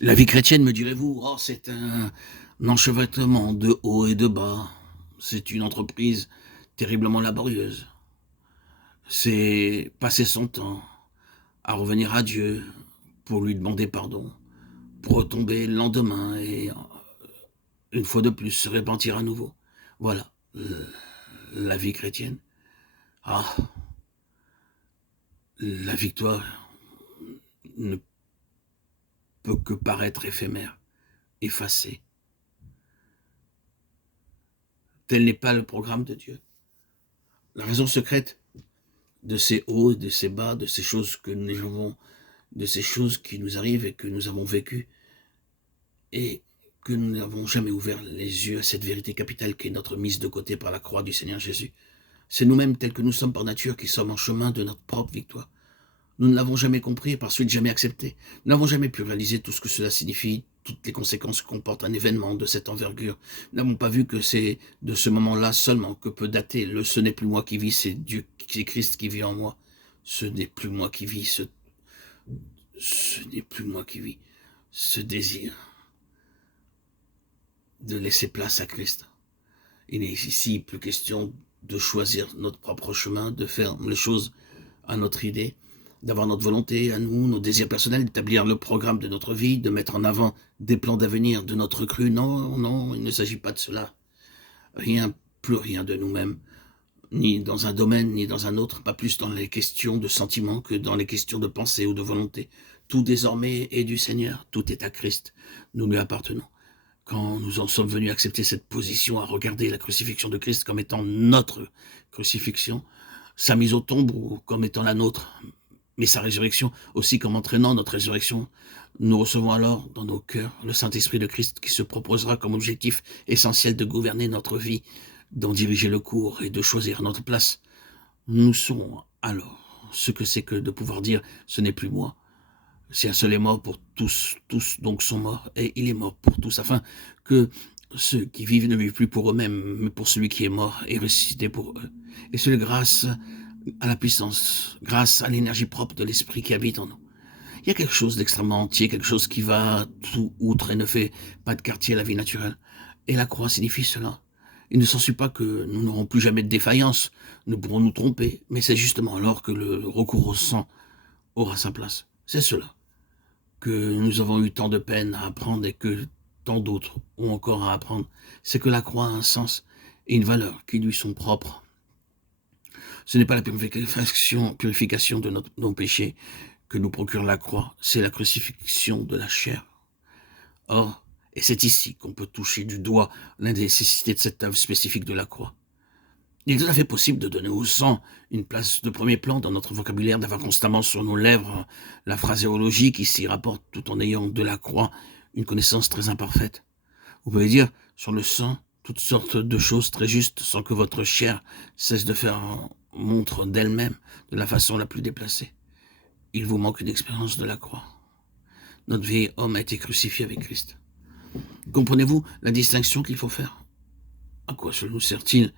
La vie chrétienne, me direz-vous, oh, c'est un enchevêtrement de haut et de bas. C'est une entreprise terriblement laborieuse. C'est passer son temps à revenir à Dieu pour lui demander pardon, pour retomber le lendemain et une fois de plus se repentir à nouveau. Voilà, la vie chrétienne. Ah, la victoire ne peut que paraître éphémère, effacée. Tel n'est pas le programme de Dieu. La raison secrète de ces hauts et de ces bas, de ces choses que nous avons, de ces choses qui nous arrivent et que nous avons vécues, et que nous n'avons jamais ouvert les yeux à cette vérité capitale qui est notre mise de côté par la croix du Seigneur Jésus. C'est nous-mêmes, tels que nous sommes par nature, qui sommes en chemin de notre propre victoire. Nous ne l'avons jamais compris et par suite jamais accepté. Nous n'avons jamais pu réaliser tout ce que cela signifie, toutes les conséquences que comporte un événement de cette envergure. Nous n'avons pas vu que c'est de ce moment-là seulement que peut dater le ce n'est plus moi qui vis, c'est Dieu, c'est Christ qui vit en moi. Ce n'est plus moi qui vis, ce n'est plus moi qui vis, ce désir de laisser place à Christ. Il n'est ici plus question de choisir notre propre chemin, de faire les choses à notre idée, d'avoir notre volonté à nous, nos désirs personnels, d'établir le programme de notre vie, de mettre en avant des plans d'avenir de notre cru. Non, non, il ne s'agit pas de cela. Rien, plus rien de nous-mêmes, ni dans un domaine, ni dans un autre, pas plus dans les questions de sentiments que dans les questions de pensée ou de volonté. Tout désormais est du Seigneur, tout est à Christ, nous lui appartenons. Quand nous en sommes venus accepter cette position, à regarder la crucifixion de Christ comme étant notre crucifixion, sa mise au tombeau comme étant la nôtre, mais sa résurrection aussi comme entraînant notre résurrection, nous recevons alors dans nos cœurs le Saint-Esprit de Christ qui se proposera comme objectif essentiel de gouverner notre vie, d'en diriger le cours et de choisir notre place. Nous saurons alors ce que c'est que de pouvoir dire « ce n'est plus moi ». Si un seul est mort pour tous, tous donc sont morts, et il est mort pour tous, afin que ceux qui vivent ne vivent plus pour eux-mêmes, mais pour celui qui est mort et ressuscité pour eux. Et c'est grâce à la puissance, grâce à l'énergie propre de l'esprit qui habite en nous. Il y a quelque chose d'extrêmement entier, quelque chose qui va tout outre et ne fait pas de quartier à la vie naturelle. Et la croix signifie cela. Il ne s'ensuit pas que nous n'aurons plus jamais de défaillance, nous pourrons nous tromper, mais c'est justement alors que le recours au sang aura sa place. C'est cela que nous avons eu tant de peine à apprendre et que tant d'autres ont encore à apprendre. C'est que la croix a un sens et une valeur qui lui sont propres. Ce n'est pas la purification de nos péchés que nous procure la croix, c'est la crucifixion de la chair. Or, et c'est ici qu'on peut toucher du doigt la nécessité de cette œuvre spécifique de la croix. Il est tout à fait possible de donner au sang une place de premier plan dans notre vocabulaire, d'avoir constamment sur nos lèvres la phraséologie qui s'y rapporte tout en ayant de la croix une connaissance très imparfaite. Vous pouvez dire sur le sang toutes sortes de choses très justes sans que votre chair cesse de faire montre d'elle-même de la façon la plus déplacée. Il vous manque une expérience de la croix. Notre vieil homme a été crucifié avec Christ. Comprenez-vous la distinction qu'il faut faire? À quoi cela nous sert-il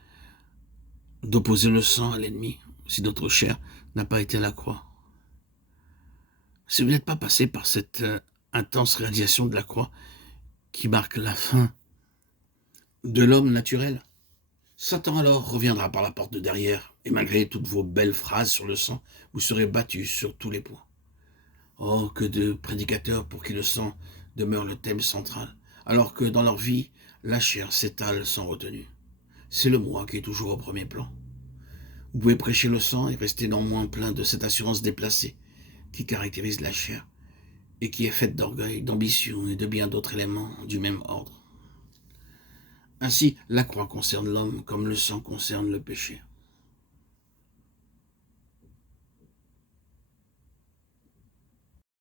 d'opposer le sang à l'ennemi si notre chair n'a pas été à la croix? Si vous n'êtes pas passé par cette intense réalisation de la croix qui marque la fin de l'homme naturel, Satan alors reviendra par la porte de derrière, et malgré toutes vos belles phrases sur le sang, vous serez battus sur tous les points. Oh, que de prédicateurs pour qui le sang demeure le thème central, alors que dans leur vie, la chair s'étale sans retenue. C'est le moi qui est toujours au premier plan. Vous pouvez prêcher le sang et rester néanmoins plein de cette assurance déplacée qui caractérise la chair et qui est faite d'orgueil, d'ambition et de bien d'autres éléments du même ordre. Ainsi, la croix concerne l'homme comme le sang concerne le péché.